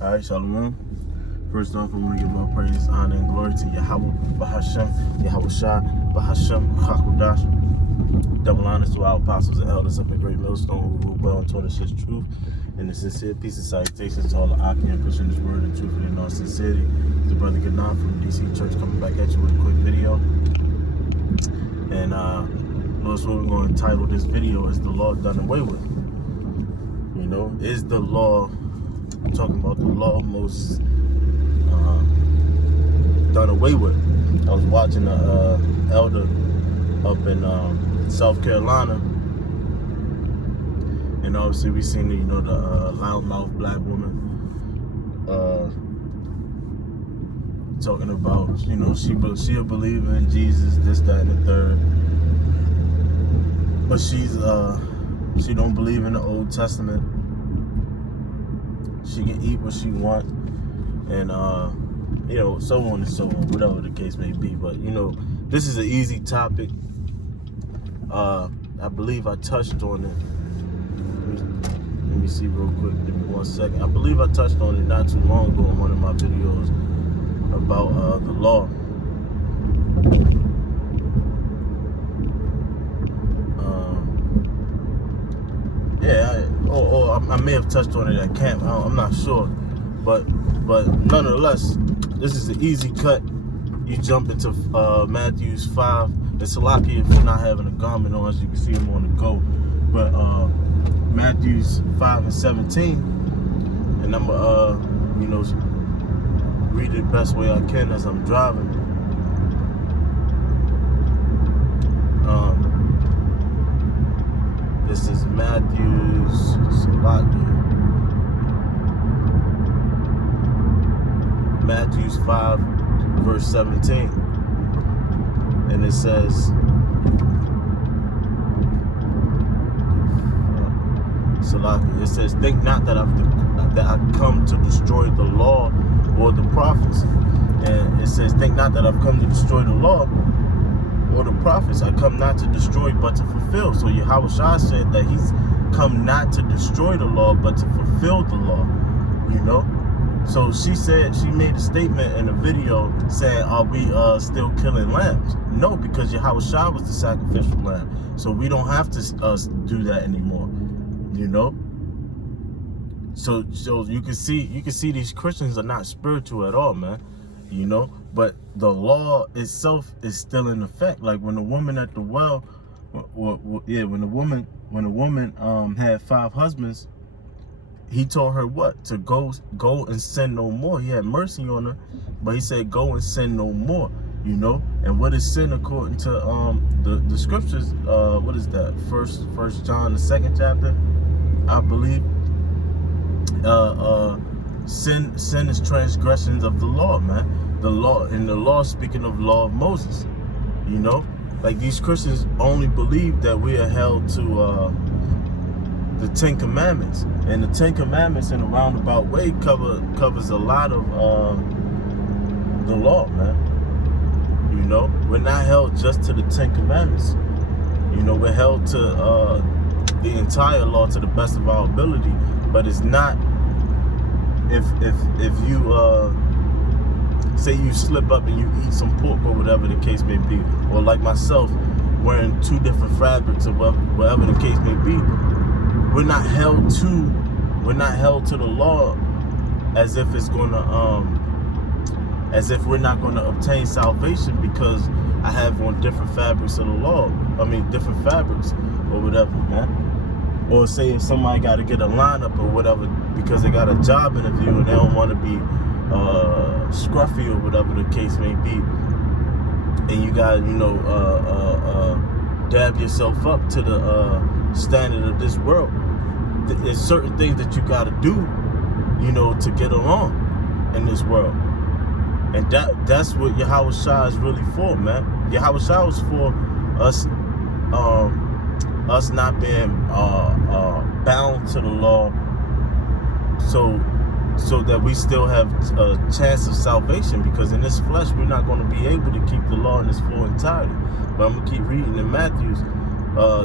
All right, Shalom. First off, I want to give all praise, honor, and glory to Yahweh, Bahashem, Yahweh Shah, Bahashem, Hakudash. Double honors to our apostles and elders up in Great Millstone who rule well and taught us his truth. And the sincere peace and salutations to all the Aki and pushing this word and truth in all sincerity. The brother Ganan from DC Church coming back at you with a quick video. And notice what we're going to title this video is The Law Done Away With. You know, is the law, I'm talking about the law most done away with. I was watching a elder up in South Carolina, and obviously we seen the loudmouth black woman talking about she'll believe in Jesus, this, that, and the third, but she don't believe in the Old Testament. She can eat what she want, and so on and so on, whatever the case may be. But this is an easy topic. I believe I touched on it. Let me see real quick. Give me 1 second. I believe I touched on it not too long ago in one of my videos about the law. I may have touched on it at camp. I'm not sure, but nonetheless, this is an easy cut. You jump into Matthew 5. It's lucky if you're not having a garment on, as you can see him on the go. But Matthew 5 and 17, and I'm read it the best way I can as I'm driving. This is Matthew's Matthew 5 verse 17, and it says, think not that I've come to destroy the law or the prophets. And it says, think not that I've come to destroy the law or the prophets. I come not to destroy but to fulfill. So Yahweh Shah said that he's come not to destroy the law but to fulfill the law. So she made a statement in a video saying, are we still killing lambs? No, because Yahweh Shah was the sacrificial lamb. So we don't have to do that anymore. So you can see these Christians are not spiritual at all, man. But the law itself is still in effect. Like when the woman at the well, when the woman had 5 husbands, he told her what? To go and sin no more. He had mercy on her, but he said go and sin no more. And what is sin according to the scriptures? What is that? First John, the 2nd chapter, I believe. Sin is transgressions of the law, man. The law, speaking of law of Moses. Like these Christians only believe that we are held to the 10 Commandments, and the 10 Commandments in a roundabout way covers a lot of the law, man. We're not held just to the 10 Commandments. We're held to the entire law to the best of our ability. But it's not, if you say you slip up and you eat some pork or whatever the case may be, or like myself wearing 2 different fabrics or whatever the case may be, we're not held to the law as if it's as if we're not going to obtain salvation because I have on different fabrics of the law. Different fabrics or whatever, man. Or say if somebody got to get a lineup or whatever because they got a job interview and they don't want to be scruffy or whatever the case may be, and you got dab yourself up to the standard of this world. There's certain things that you got to do, to get along in this world. And that's what Yahweh Shah is really for, man. Yahweh Shah was for us not being bound to the law, so that we still have a chance of salvation, because in this flesh we're not going to be able to keep the law in its full entirety. But I'm going to keep reading in Matthews.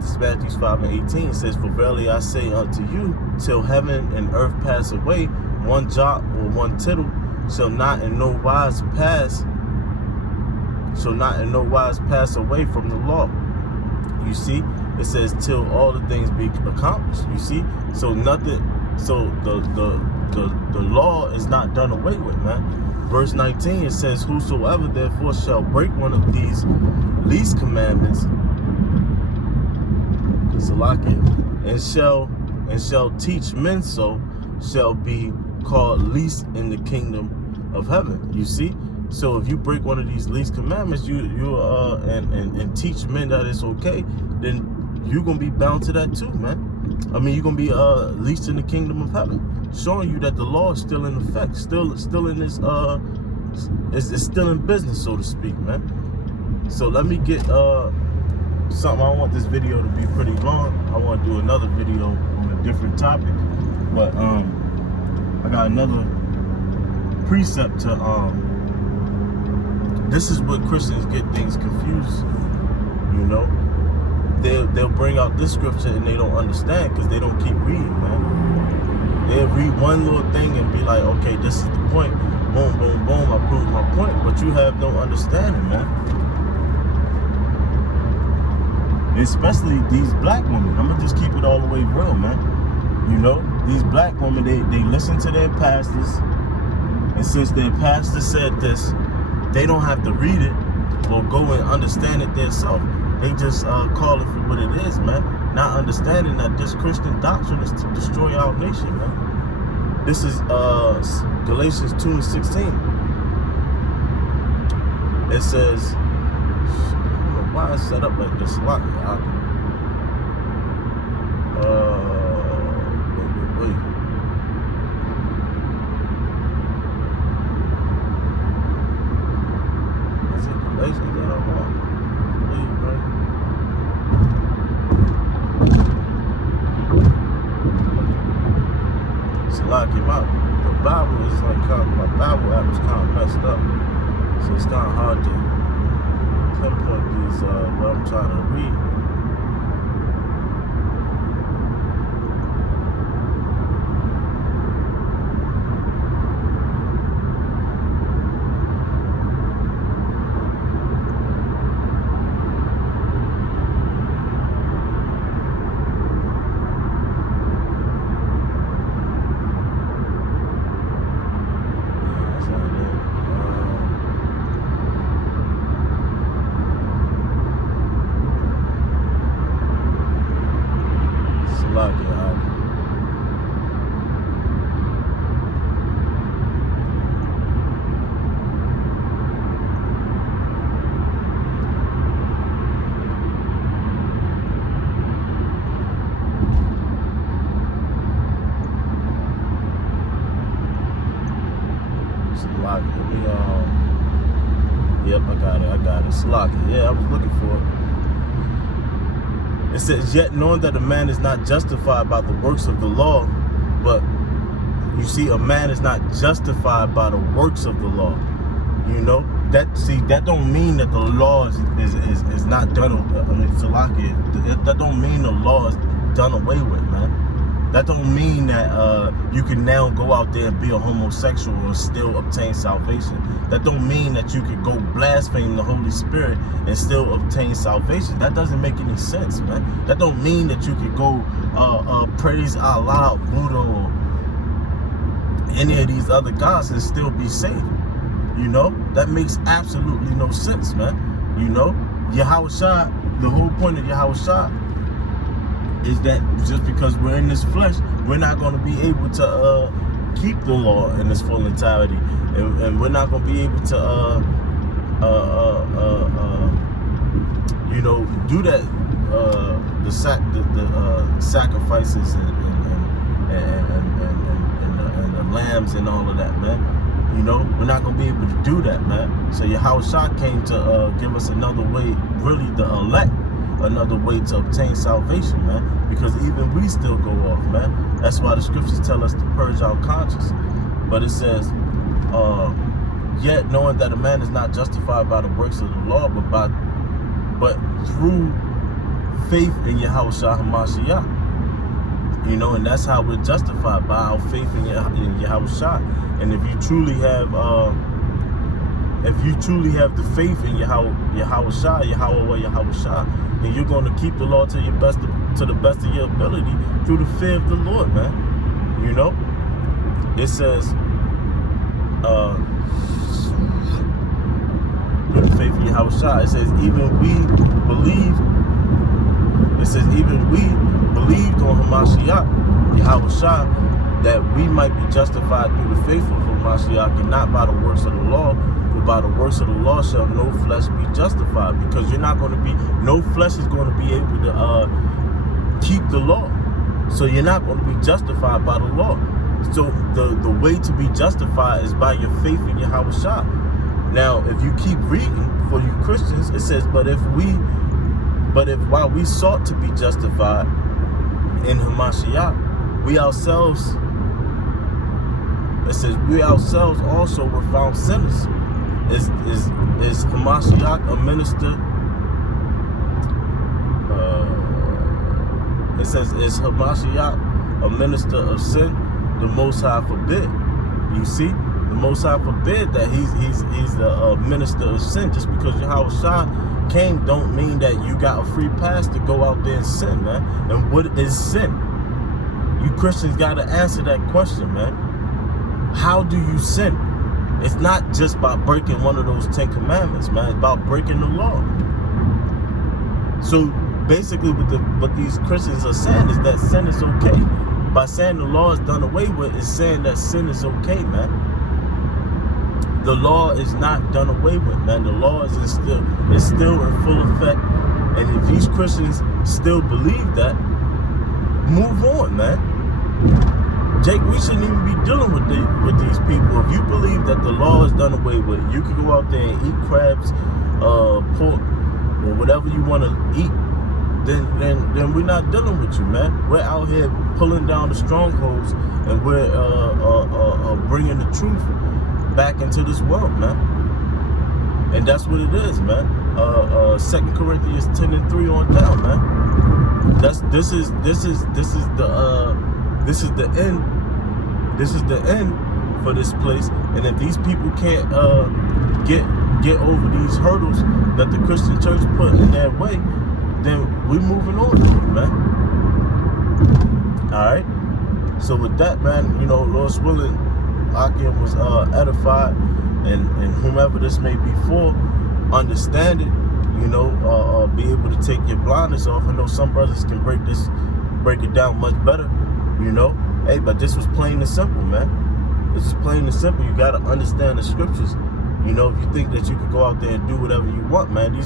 This is Matthew 5 and 18. It says, "For verily I say unto you, till heaven and earth pass away, one jot or one tittle shall not in no wise pass away from the law. You see, it says till all the things be accomplished. You see, so nothing. So the law is not done away with, man. Verse 19, it says, whosoever therefore shall break one of these least commandments, and shall teach men so, shall be called least in the kingdom of heaven. You see, so if you break one of these least commandments, and teach men that it's okay, then you're gonna be bound to that too, man. I mean, you're gonna be least in the kingdom of heaven, showing you that the law is still in effect, still in this it's still in business, so to speak, man. So let me get something. I don't want this video to be pretty long. I want to do another video on a different topic, but I got another precept to this is what Christians get things confused, you know. They'll bring out this scripture and they don't understand because they don't keep reading, man. They'll read one little thing and be like, okay, this is the point. Boom, boom, boom, I proved my point. But you have no understanding, man. Especially these black women. I'm gonna just keep it all the way real, man. You know, these black women, they listen to their pastors, and since their pastor said this, they don't have to read it or go and understand it themselves. They just call it for what it is, man. Not understanding that this Christian doctrine is to destroy our nation, man. This is Galatians 2:16. It says, I don't know why it's set up like this. Wait. Is it Galatians that I'm on? The Bible is like my Bible app is kind of messed up, so it's kind of hard to pinpoint these what I'm trying to read. Yep, I got it. Slocky. Yeah, I was looking for it. It says, yet knowing that a man is not justified by the works of the law, but you see, a man is not justified by the works of the law. You know, that don't mean that the law is not done. I mean, Slocky, that don't mean the law is done away with, man. That don't mean that you can now go out there and be a homosexual and still obtain salvation. That don't mean that you can go blaspheme the Holy Spirit and still obtain salvation. That doesn't make any sense, man. That don't mean that you can go praise Allah, Buddha, or any of these other gods and still be saved. You know, that makes absolutely no sense, man. You know, Yahushua, the whole point of Yahushua is that just because we're in this flesh, we're not going to be able to keep the law in its full entirety, and we're not going to be able to you know, do that the sacrifices and the lambs and all of that, man. You know, we're not going to be able to do that, man. So Yahushua came to give us another way, really the elect, another way to obtain salvation, man, because even we still go off, man. That's why the scriptures tell us to purge our conscience. But it says, yet knowing that a man is not justified by the works of the law, but through faith in Yahushua HaMashiach. You know, and that's how we're justified, by our faith in Yahushua. And if you truly have the faith in Yahushua, then you're going to keep the law to the best of your ability through the fear of the Lord, man. You know, it says, through the faith in Yahushua, it says, even we believed on Hamashiach, Yahushua, that we might be justified through the faith of Hamashiach, and not by the works of the law. For by the works of the law shall no flesh be justified. Because no flesh is going to be able to keep the law. So you're not going to be justified by the law. So the way to be justified is by your faith in Yahushua. Now, if you keep reading, for you Christians, it says, but if while we sought to be justified in Hamashiach, we ourselves also were found sinners. Is Hamashiach a minister? It says, is Hamashiach a minister of sin? The Most High forbid. You see, the Most High forbid that he's a minister of sin. Just because Yahushua came don't mean that you got a free pass to go out there and sin, man. And what is sin? You Christians got to answer that question, man. How do you sin? It's not just by breaking one of those 10 commandments, man. It's about breaking the law. So basically what these Christians are saying is that sin is okay. By saying the law is done away with, it's saying that sin is okay, man. The law is not done away with, man. The law is still in full effect. And if these Christians still believe that, move on, man. Jake, we shouldn't even be dealing with these people. If you believe that the law is done away with, you can go out there and eat crabs, pork, or whatever you want to eat, then we're not dealing with you, man. We're out here pulling down the strongholds, and we're bringing the truth back into this world, man. And that's what it is, man. 2 Corinthians 10:3 on down, man. This is the end. This is the end for this place. And if these people can't get over these hurdles that the Christian church put in their way, then we're moving on, man. All right. So with that, man, you know, Lord's willing, Akim was edified, and whomever this may be for, understand it. You know, be able to take your blindness off. I know some brothers can break it down much better. You know, hey, but this was plain and simple, man. This is plain and simple. You got to understand the scriptures. You know, if you think that you could go out there and do whatever you want, man, you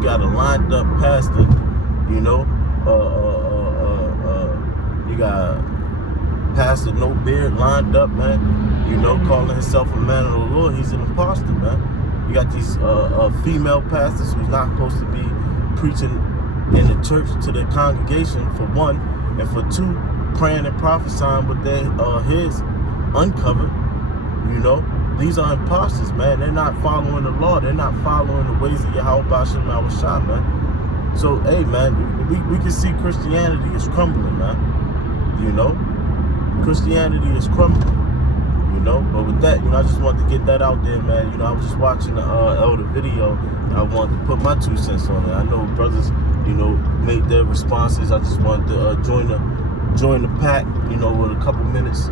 got a lined up pastor. You know, you got Pastor No Beard lined up, man. You know, calling himself a man of the Lord. He's an imposter, man. You got these female pastors who's not supposed to be preaching in the church to the congregation, for one, and for two, praying and prophesying with their heads uncovered. You know, these are imposters, man. They're not following the law. They're not following the ways of Yahweh Bashem Yahushua, man. So, hey, man, we can see Christianity is crumbling, man. You know, Christianity is crumbling. You know, but with that, you know, I just wanted to get that out there, man. You know, I was just watching the elder video, and I wanted to put my 2 cents on it. I know brothers, you know, made their responses. I just wanted to join the pack, you know, with a couple minutes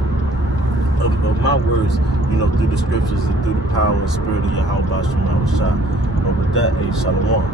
of my words, you know, through the scriptures and through the power and spirit of Yahweh Bashem Yahushua. And with that, hey, shalom.